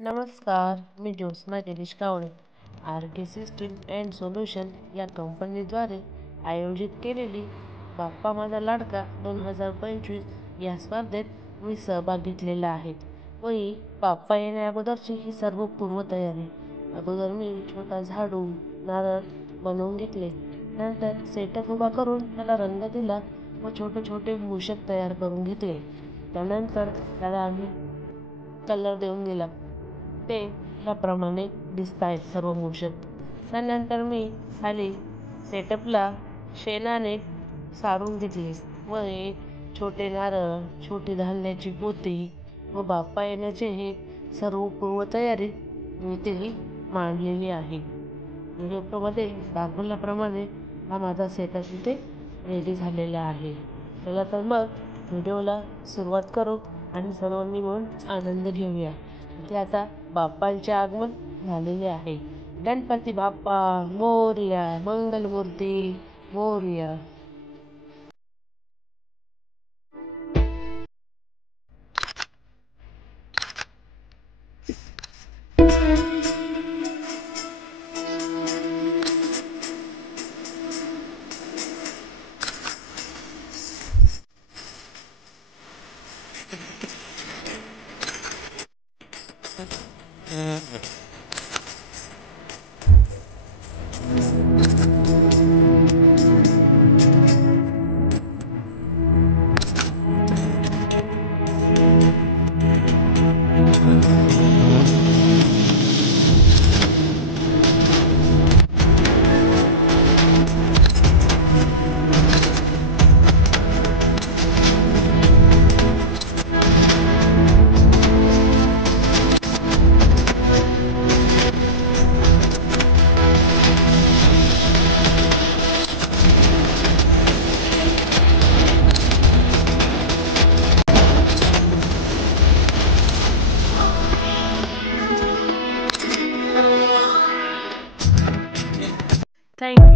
नमस्कार, मी ज्योत्स्ना गिरीश कावळे. RK system and solution या कंपनीद्वारे आयोजित केलेली बाप्पा माझा लाडका 2025 या स्पर्धेत मी सहभाग घेतलेला आहे. व ही बाप्पा येण्याअगोदरची ही सर्व पूर्वतयारी. अगोदर मी छोटा झाडू, नारळ बनवून घेतले. नंतर सेटअप उभा करून त्याला रंग दिला व छोटे छोटे मूषक तयार करून घेतले. त्यानंतर त्याला आम्ही कलर देऊन दिला. ते याप्रमाणे दिसत आहेत सर्व मूषक. त्यानंतर मी खाली सेटअपला शेणाने सारून घेतले व हे छोटे नारळ, छोटी धान्याची पोती व बाप्पा येण्याचे हे सर्व पूर्वतयारी मी इथे मांडलेली आहे. व्हिडिओमध्ये दाखवल्याप्रमाणे हा माझा सेटअप इथे रेडी झालेला आहे. चला तर मग व्हिडिओला सुरुवात करू आणि सर्वांनी मिळून आनंद घेऊया. इथे आता बाप्पांचे आगमन झालेले आहे. गणपती बाप्पा मोरया, मंगलमूर्ती मोरया. Thank you.